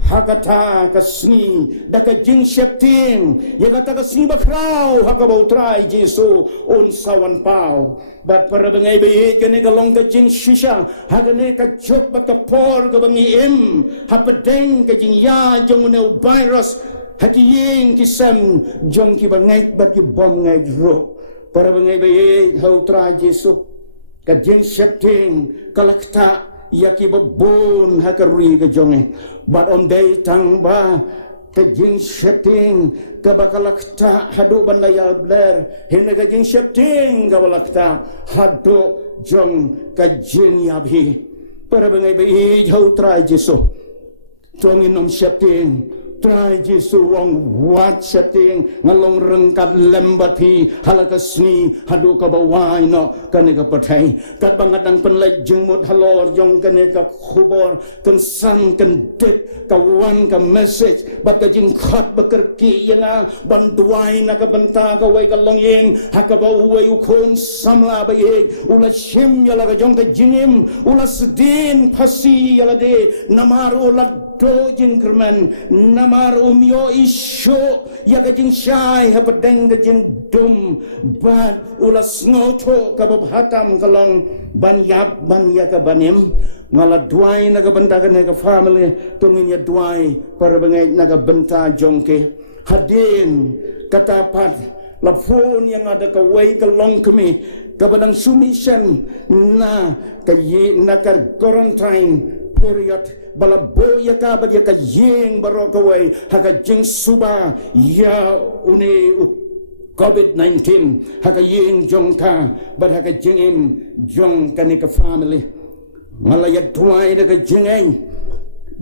hakata kasni daka jing shepting ya kata kasni bakrau hakabau trai Jesu on sawan pau bat para bengai be kene galong ka jing shisha hagane ka jok bat ka por ka bangi im hapadeng ka jing ya jong ne virus hakiyeng kisam jong ki bangai bat ki bom ngai ro para bengai be hau trai Jesu ka jing shepting kalakta yaki babon hakari ke jonge but on day tang ba ke jing setting ke bakalakta hadu bandaya bler hene ke jing setting ke balakta hadu jong ke jing yabi para bengai be jau trai Jesu tong inom setting trai Jesu wong wat setting ngalong rengkat lembati halaka sni hadu ka bawai no kane ka pathai kat bangadang penlai jengmut halor jong kane ka khubor kan san kan det ka wan ka message bat ka jing khat bakerki yana ban duai na ka banta ka wai ka long yeng haka bawai ukon samla ba ye ula shim yala ka jong ka jingim ula sedin phasi yala de namar ula do jing kerman namar umyo isyo ya ka jing syai ha pedeng ka jing dum ban ula snoto ka babhatam kalong ban yap ban ya ka banim ngala duai na ka benta ka ka family tungin ya duai para bengai na ka benta jongke hadin katapat lapun yang ada ka wai ka long kami ka badang submission na ka ye na ka quarantine period bala boya ka ba ka yeng baro ka wai haka jing suba ya uni COVID-19 haka yeng jong ka but haka jing jong ka ni ka family ngala ya tuai da ka jing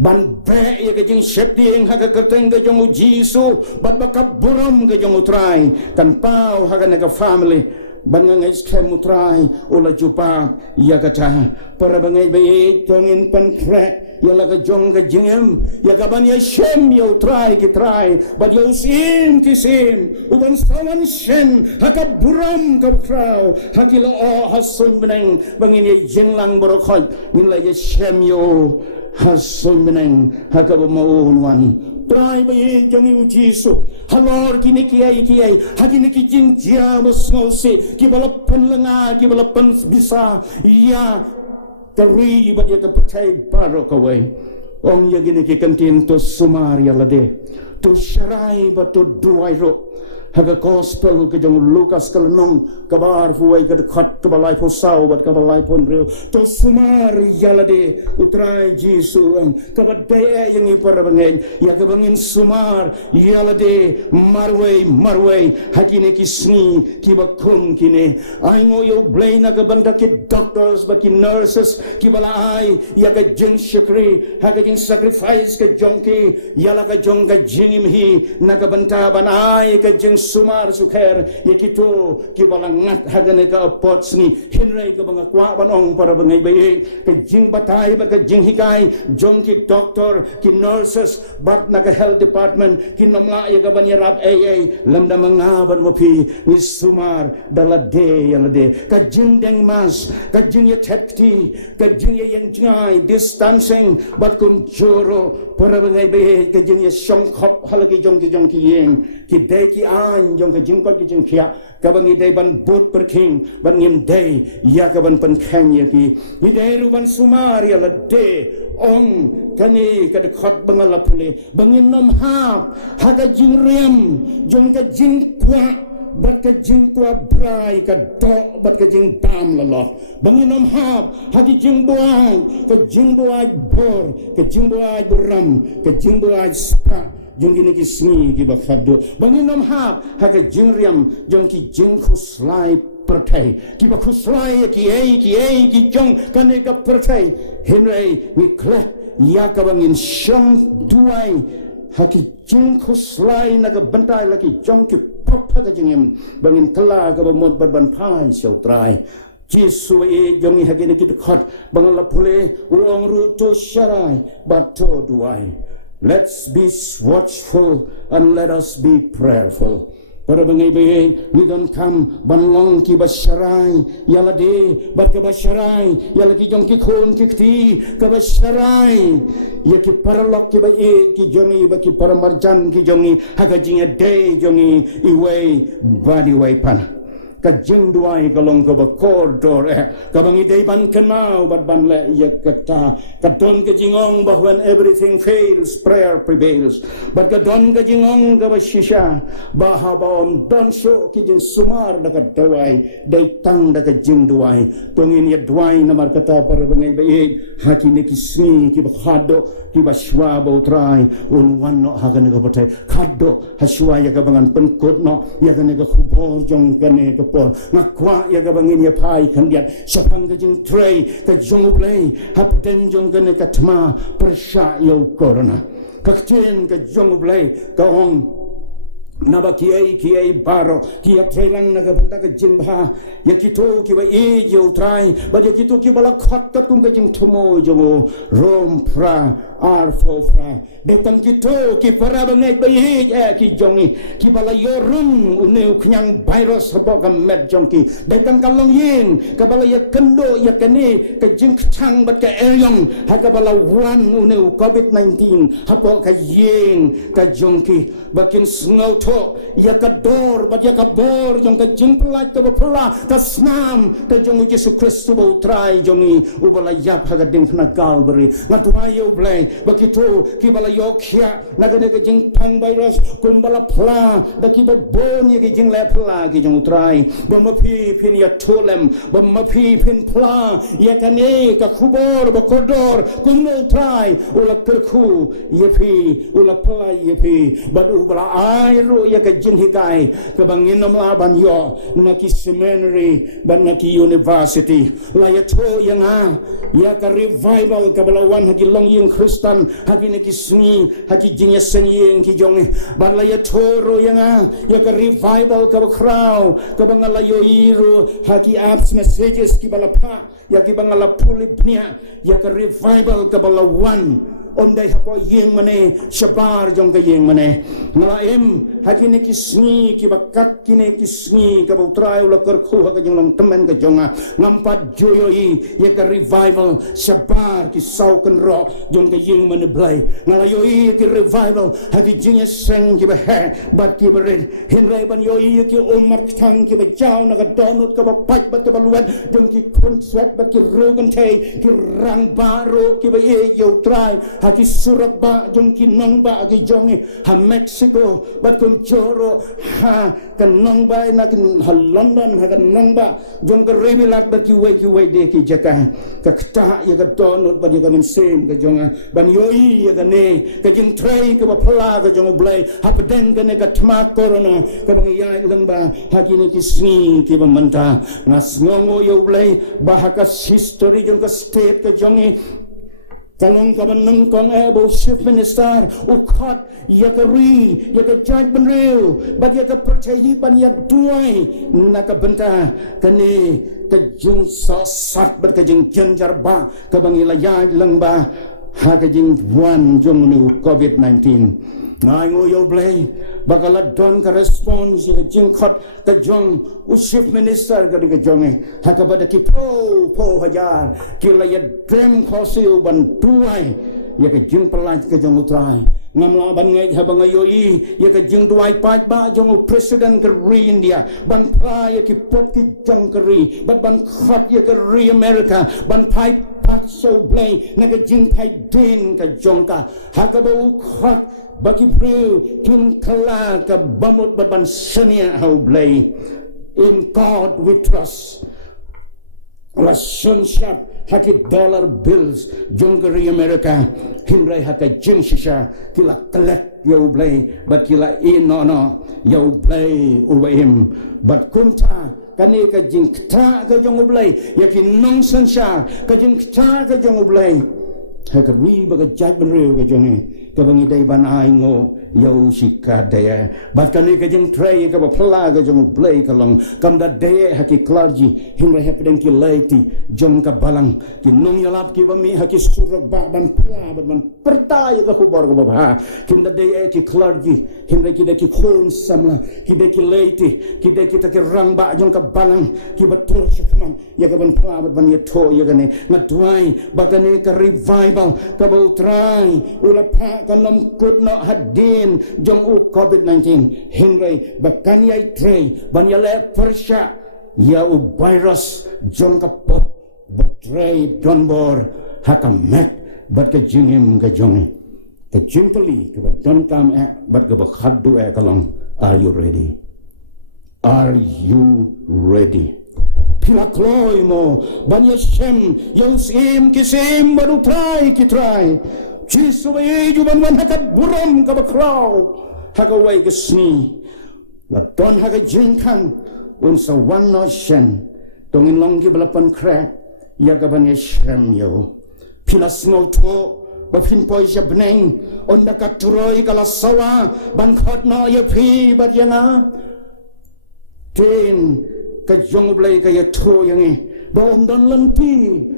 ban be ya ka jing shep ding haka kerteng ka jong jisu bat baka buram ka jong utrai kan pau haka ni ka family ban ngai skem utrai ola jupa ya kata para bangai bayi tongin pan kre ya la ka jong ka jingem ya ka ban ya shem ya utrai ki trai but ya usim kisim uban sawan shen haka buram ka krau hakila o hasun beneng bangin ya jinglang borokot ngin la ya shem yo hasun beneng haka bamaun wan trai bayi jangi ujisu halor kini kiai hakini ki jing dia mosngose ki balapan lenga ki balapan bisa ya teri bat ya kepercai baro kawai ong ya gini ki kantin to sumar ya lade to syarai bat to duairo haga gospel ke jong Lukas kalenong kabar fuai ke dekat ke balai posau bat ke balai pon reu to sumar yalade utrai Jesu ke badai yang ipar bangen ya ke bangin sumar yalade marway hakine kisni ki bakun kine ai ngo yo blaina ke banda ke doctors baki nurses ki balai ya ke jeng syukri haga jeng sacrifice ke jongki yala ke jong ke jingim hi na ke banta banai ke jeng sumar sukher yakito ki balangat hagane ka pots ni hinrai ka banga kwa banong para bangai bayi ka jing patay ba ka jing hikai jong ki doctor ki nurses bat na ka health department ki namla ya ka banyarap lamda mangaban mo pi ni sumar dalade yalade ka jing deng mas ka jing ya tekti ka jing ya yang jai distancing bat kun joro para bangai bayi ka jing ya shongkhop halagi jong ki yeng ki dei ki jong ke jingkot ke jing khia ka bang idai ban bot perking ban ngim dei ya ka ban pen khang ya ki idai ru ban sumar ya lade ong kani ka de khat bangala pule bangin nom hap ha ka jing rem jong ka jing kwa bat ka jing kwa brai ka do bat ka jing dam la lo bangin nom hap ha ki jing buai ka jing buai bor ka jing buai ram ka jing buai spa jong ini kisni ki bakhado bangin nom hap haka jingriam jong ki jing khuslai pertai ki bakhuslai ki jong kane ka pertai henry ni kla ya ka bangin shong duai haki jing khuslai na ka bentai laki jong ki pop ka jingem bangin kala ka bamot ban pai siau trai Jesu e jong hagi ni ki dekat bangala pule uang ru to syarai bato duai. Let's be watchful and let us be prayerful. Para bangai-bangai, we don't come banlong ki basyarai, yala de, bat ka basyarai, yala ki jong ki khon ki kti, ka basyarai, ya ki paralok ki ba ki jongi, ba ki paramarjan ki jongi, haka jinga de jongi, iway, badi way pan. Ka jing duai kalong ka bakor dor ka bang idai ban kenau bat ban le ya kata ka don ka jingong bah when everything fails prayer prevails but ka don ka jingong ka bashisha bah bom don show ki jing sumar da ka duai dai tang da ka jing duai tongin ya duai namar kata par bangai bai hakine ki sni ki bakhado ki baswa bo trai un wan no hagan ka patai khado haswa ya ka bangan penkot no ya ka ne ka khubor jong ka ne ka por ngakwa ya ka bangin ya pai kandiat sapang ka jing tray ka jong play hapten jong ka ne ka tma persha yo corona kakchen ka jong blai ka hong naba kiai baro kia trailang naga benda ka jingba ya kito ki ba e yo trai ba ya kito ki bala khat kat kum ka jing thomo jongo rom fra ar fo fra detang kito ki para bangai ba e ki jongi ki bala yo rum uneu knyang virus ba ka met jongki detang kalong yin ka bala ya kendo ya kani ka jing chang ba ka eryong ha ka bala wan uneu covid-19 ha ba ka yin ka jongki bakin sngow ya kador bat ya kabor jong ka jingplat ka bapla ka snam ka jong Yesus Kristus ba utrai jongi ubala yap haga ding na Calvary ngatua yo blai bakito ki bala yokhya nagane ka jing pang virus kumbala pla da ki ba bon ye ki jing le pla ki jong utrai ba ma phi phin ya tholem ba ma phi phin pla ya kane ka khubor ba kodor kumno utrai ula kerku ye phi ula pla ye phi ba ubala ai ro ya ka jin hikai ka bangin nam laban yo na ki seminary ban na ki university la ya tho yang a ya ka revival ka balawan hagi long ying Kristen hagi ne ki sngi hagi jing ya seng ying ki jong ban la ya tho ro yang a ya ka revival ka crowd ka bangala yo iru hagi apps messages ki balapa ya ki bangala pulipnya ya ka revival ka balawan ondai hapo yeng mane shabar jong ka yeng mane ngala em hakine kisni ki bakat kine kisni ka butrai ula kerku ha ka jong lam temen ka jonga ngampat joyoi ye ka revival shabar ki sauken ro jong ka yeng mane blai ngala yoi ki revival haki jinge seng ki ba he bat ki bered henrai ban yoi ki omar thang ki ba jaw na ka donut ka ba pat bat ka ba luat jong ki konsert bat ki rogan thai ki rang baro ki ba ye yo trai haki surat ba jong ki nong ba ki jongi ha Mexico bat kum joro ha kan nong ba na kin ha London ha kan nong ba jong ka revilat bat ki wei de ki jaka ka kta ya ka donut ba ka men sem ka jonga ban yoi ya ka ne ka jing trai ka ba pla ka jong blai ha padeng ka ne ka tma corona ka bang ya lang ba ha ki ne ki sni ki ba manta ngas ngongo yo blai ba ha ka history jong ka state ka jongi kalong ka banang kong ebo chief minister ukhat ya ka ri ya ka judge benril bat ya ka percaya ban ya duai na ka benta kani ka jung sa sat bat ka jing janjar ba ka bangila ya lang ba ha ka jing wan jong ni covid-19 ngai ngoyo blai bakala don ka response ka jing khat ka jong u chief minister ka ka jong ha ka bada ki po hajar ki la ya dem khosil ban tuai ya ka jing pelaj ka jong utrai ngamla ban ngai ha bang yoi ya ka jing tuai pat ba jong president ka ri India ban pra ya ki pop ki jong ka ri ban khat ya ka ri America ban pai pat so blai na ka jing pai din ka jong ka ha ka ba khat bagi bro kin kala ka bamut ban senia how blay in God we trust la sunshap haki dollar bills jongari America hindrai haka jin shisha kila collect yo blay but kila no yo blay uwaim but kunta kani ka jing kta ka jong blay yakin nong sunsha ka jing kta ka jong blay haka ri baga judgment real ka jongi ka bangi dai ban ai ngo yau shika daya bat kani ka jeng tray ka ba pla ka jong play ka long kam da daya haki clergy himra hapden ki laiti jong ka balang ki nong yalap ki ba mi haki surak ba ban pla ban perta ya ka khubor ka ba kim da daya ki clergy himra ki da ki khon samla ki da ki laiti ki da ki ta ki rang ba jong ka balang ki batur shukman ya ka ban pla ban ya to ya ka ne ngadwai ba kani ka revival ka ba utrai ula pa kanom kut no hadin jong u covid-19 hingrai bakan yai trei ban yale persha ya u virus jong ka pop betrei donbor hakamet bat ka jingim ka jongi ka jimpeli ka don kam bat ka khaddu kalong are you ready pila kloy mo ban yashem yosim kisim baru try Jisu bayi juban wan hakat buram ka bakraw hagaway gasni la don haga jingkang unsa one no shen tongin long ki balapan crack ya gaban ya shem yo pila snow to bafin poi sia beneng onda katuroi kala sawa ban khot no ye phi bat yanga ten ka jong blai ka ye tho yangi ba om don lan pi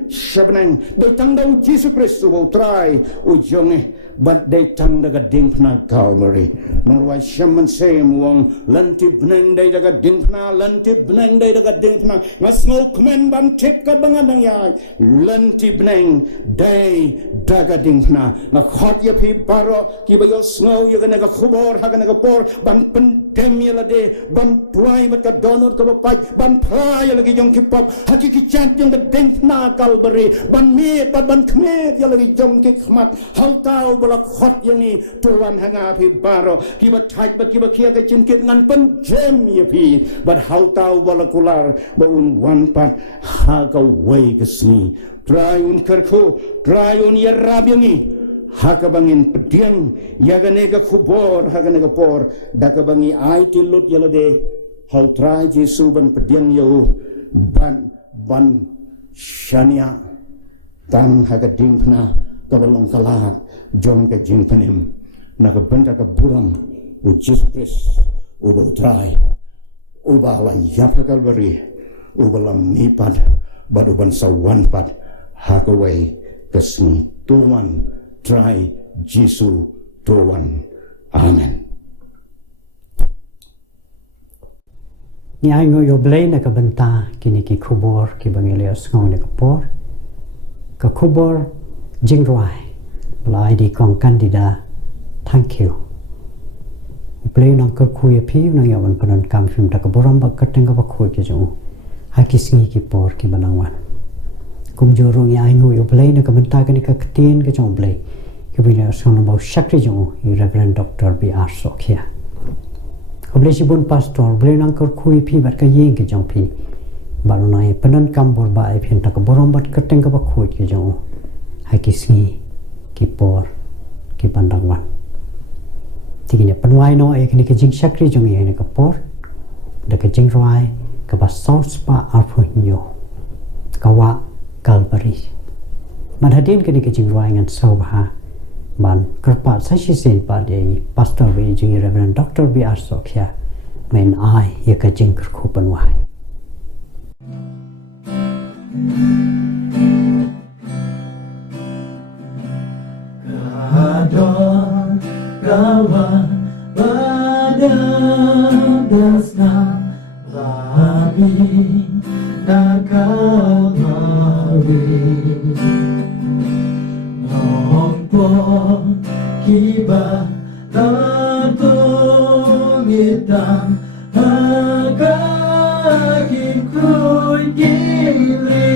sia beneng dei tang dau Jesus Kristus bo trai u jonge bat dei tang daga ding pna Calvary nor wai shaman sem wong lan ti beneng dei daga ding pna lan ti beneng dei daga ding pna ngas ngok men ban tip ka bangan dang ya lan ti beneng dei daga ding pna na khot ye phi baro ki ba yo snow ye ga khubor ha ga por ban pendem ye la de ban prai mat ka donor ka pai ban prai ye lagi jong ki pop hakiki chant jong da ding pna Calvary ban mi ban khmet ye lagi jong ki khmat hal tau bala khot yang ni tuan hanga phi baro ki ba thai ba ki ba khia ka chin kit ngan pen jem ye phi but how tau bala kular ba un wan pat ha ka wei ka sni try un kerku try un ye rab yang ni ha ka bangin pediang ya ga ne ka khubor ha ga ne ka por da ka bangi ai ti lut ye la de how try Jesu ban pediang yo ban shania tan ha ka ding pna ka balong kalat jom ka jing panim na ka benta ka buram u Jesus Christ u bo try u ba la yap ka Calvary u ba la mi pat ba du ban sa wan pat ha ka wei ka sni to wan try Jesus to wan amen ni ai ngo yo blai na ka benta kini ki khubor ki bangelios ngong ne ka por ka khubor jing roi lai di kong kandida thank you play nang ka khuye phi nang ya wan panan kam film ta ka boram ba kateng ka ba khoi ke jo ha ki singi ki por ki banangwan kum jo ro ya ai ngo yo play na ka benta ka ni ka ktin ke jong play ki bi na son ba shakri jo Reverend Dr. B.R. Sokhia Oblei si bun pastor play nang ka khui phi bat ka yeng ke jong phi baru nai panan kam bor ba ai phin ta ka boram bat kateng ka ba khoi ke jo ha ki singi ki por ki pandangwan tigine panwai no e kini ke jing shakri jong ye ne ka por da ka jing roi ka ba south spa arpo nyo ka wa Calvary man hadin kini ke jing roi ngan so ba ban kerpa sa shi sen pa de pastor we jing Reverend Dr. B.R. Sokhia men ai ye ka jing ker khu panwai Adon kawan pada dasna babi nakal mari nompo kiba tantung hitam agakin kuy gili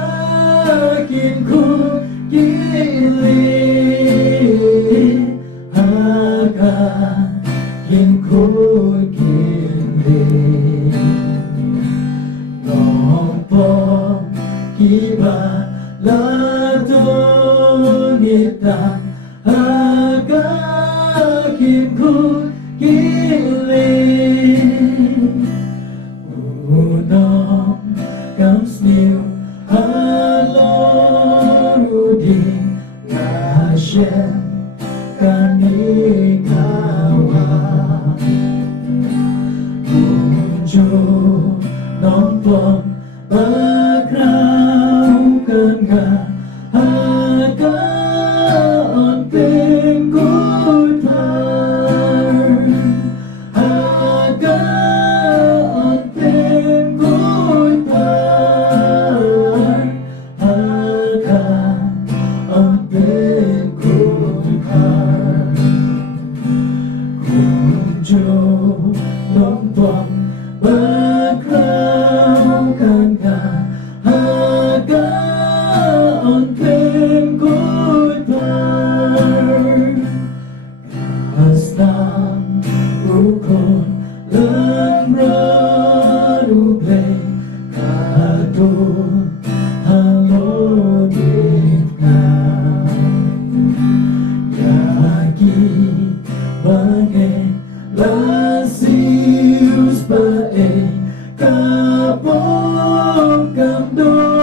agakin kuy gili agakin kuy gili nompo kiba latong hitam agakin kuy gili unong comes new halorudi Hashem kanikawa unjo nompong bagrau kanga hagaon pengkutar hagaon pengkutar hagaon pengkutar kunjo nompong bagrau kanga hagaon pengkutar kastam ukon lemraduble kadun halodikna yagi bange lasius bae kapong kamdo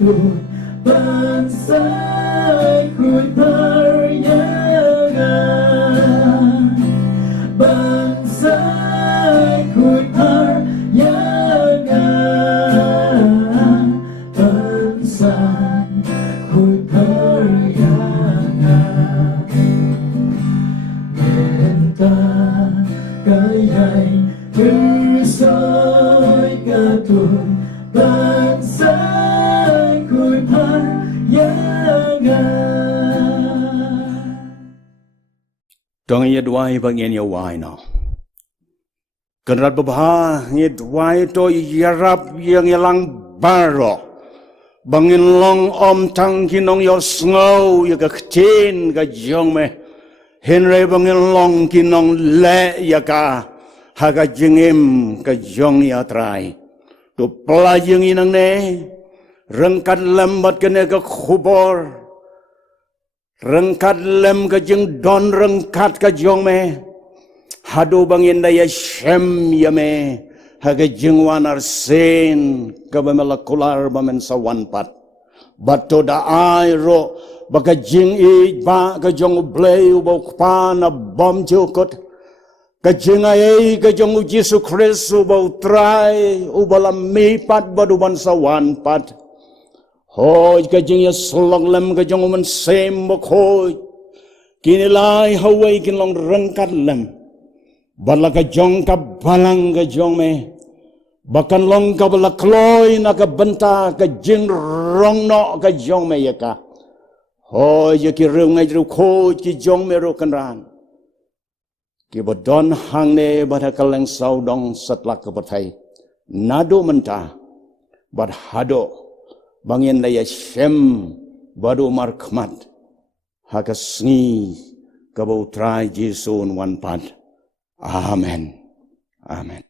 gaduh bangsa ku teryangan, bangsa ku teryangan, bangsa ku teryangan. Entah kaya bersoi gaduh bangsa ku teryangan. Dong ye dwai bangin ye wai no. Kenrat babha ye dwai to yarap yang yelang baro. Bangin long om tang kinong yo snow ye ka ktin ka jong me. Henry bangin long kinong le ya ka. Haga jengim ka jong ya trai. Tu pelajeng inang ne. Rengkat lembat kene ka khubor. Rengkat lem ka jeng don rengkat ka jong me. Hadu bangin daya shem ya me. Haga jeng wanar sen. Ka bamelakular bamen sawanpat. Bato da ai ro. Baka jeng i ba ka jong blay ubaw kupana bom jukot. Ka jeng ay ka jong Jesu Christ ubaw try. Ubalam mipat baduban sawanpat. Hoy ka jeng ya slong lem ka jong uman sembok hoy. Kinilay haway kinlong rengkat lem. Bala ka jong ka balang ka jong me. Bakan long ka bala kloy na ka benta ka jeng rong no ka jong me ya ka. Hoy ya ki rung ngay ru ko ki jong me ro kan ran. Ki bodon hang ne bada kaleng sau dong setlak ke batai. Nado menta bad hado bangin na ya shem badu markmat. Haka sngi kabau trai Jesu wan pad. Amen. Amen.